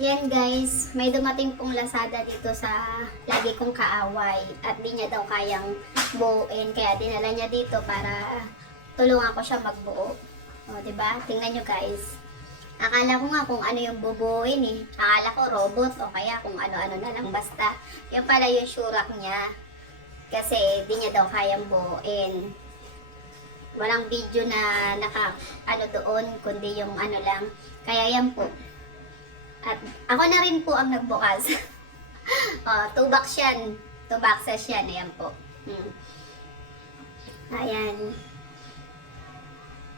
Yan guys, may dumating pong Lazada dito sa lagi kong kaaway at di niya daw kayang buuin kaya dinala niya dito para tulungan ko siya magbuo. O, diba? Tingnan nyo guys. Akala ko nga kung ano yung bubuuin eh. Akala ko robot o kaya kung ano-ano na lang basta. Yung pala yung shurak niya. Kasi di niya daw kayang buuin. Walang video na ano doon kundi yung ano lang. Kaya yan po. At ako na rin po ang nagbukas. 2 box yan. 2 boxes yan. Ayan po. Ayan.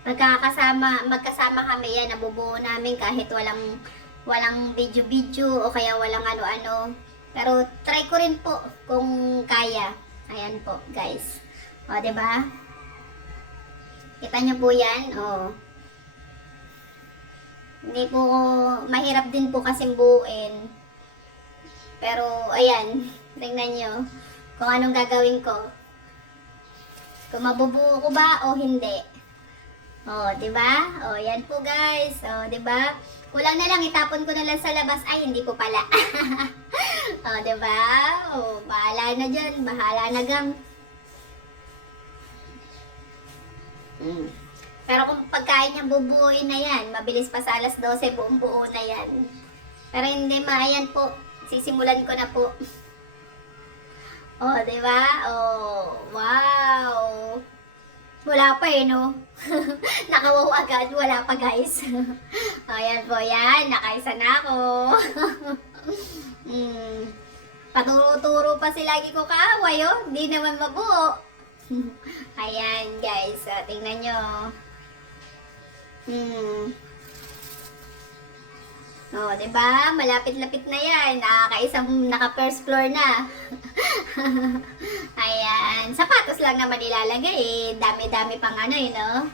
Magkasama kami yan. Nabubuo namin kahit walang video-video o kaya walang ano-ano. Pero try ko rin po kung kaya. Ayan po guys. O, diba? Kita nyo po yan. O. Hindi po, mahirap din po kasing buuin. Pero, ayan, tingnan nyo kung anong gagawin ko. Kung mabubuo ko ba o hindi. O, diba? O, yan po guys. O, diba? Kulang na lang, itapon ko na lang sa labas. Ay, hindi po pala. O, diba? O, bahala na dyan. Bahala na gang. Pero kung pagkain niya bubuuin na yan, mabilis pa sa alas 12, buong buo na yan. Pero hindi ayan po, sisimulan ko na po. Oh, diba? Oh, wow! Wala pa eh, no? Nakawaw agad, wala pa guys. Ayan po yan, nakaisa na ako. Paturo-turo pa si lagi ko kaaway, oh. Hindi naman mabuo. Ayan guys, tingnan nyo. Oh, diba? Malapit-lapit na yan. Naka-first floor na. Ayan. Sapatos lang naman ilalagay eh. Dami-dami pang ano eh, no?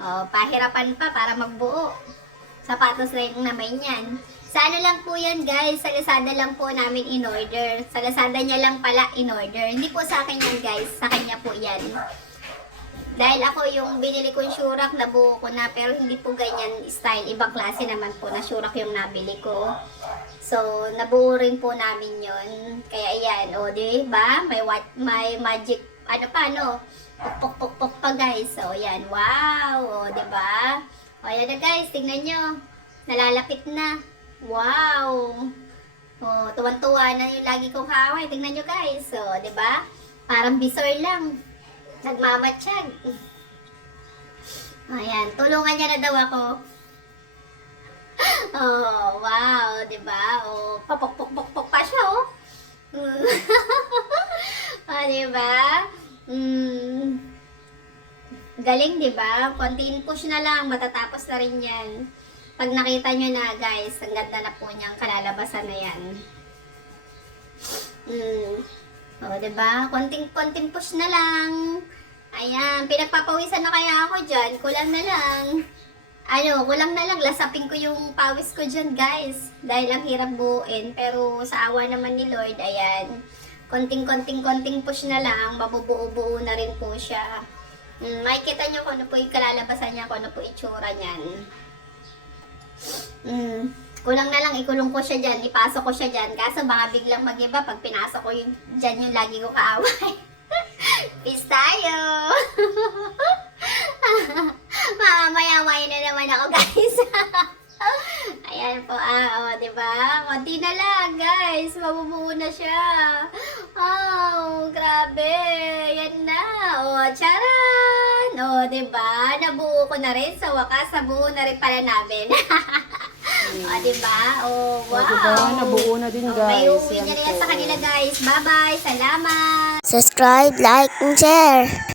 Oh, pahirapan pa para magbuo. Sapatos lang naman yan. Sa ano lang po yan, guys. Sa Lazada lang po namin in-order. Sa Lazada niya lang pala in-order. Hindi po sa akin yan, guys. Sa kanya po yan. Dahil ako yung binili kong shurak, nabuo ko na, pero hindi po ganyan style. Ibang klase naman po na shurak yung nabili ko. So, nabuo rin po namin yon. Kaya yan, o, diba? May magic, ano pa, no? Puk-puk-puk pa, guys. So, yan, wow! O, diba? O, yan na, guys. Tingnan nyo. Nalalapit na. Wow! O, tuwan-tuwa na yung lagi kong haway. Tingnan nyo, guys. So, diba? Parang bisor lang. Nagmamatsyag. Ayan, tulungan niya na daw ako. Oh, wow, diba? Oh, papok-pok-pok pa siya, oh. Oh, diba? Galing, diba? Konting push na lang, matatapos na rin yan. Pag nakita nyo na, guys, ang ganda na po niyang kalalabasan na yan. O, diba? Konting push na lang. Ayan, pinagpapawisan na kaya ako dyan. Kulang na lang. Kulang na lang. Lasapin ko yung pawis ko dyan, guys. Dahil ang hirap buuin. Pero sa awa naman ni Lord, ayan. Konting push na lang. Mabubuo-buo na rin po siya. Makikita nyo kung ano po yung kalalabasan niya, kung ano po itsura niyan. Kulang na lang, ikulong ko siya dyan, ipasok ko siya dyan. Kaso baka biglang mag-iba pag pinasok ko yung, dyan yung lagi ko kaaway. Peace tayo! Mamaya-maya na naman ako, guys. Ayan po, diba? Konti na lang, guys. Mabubuo na siya. Oh, grabe. Yan na. Charan! Diba? Nabuo ko na rin. Sa wakas, nabuo na rin pala namin. Diba? Wow. Diba? Nabuo na din, guys. May uwi na rin sa kanila, guys. Bye-bye. Salamat. Subscribe, like, and share.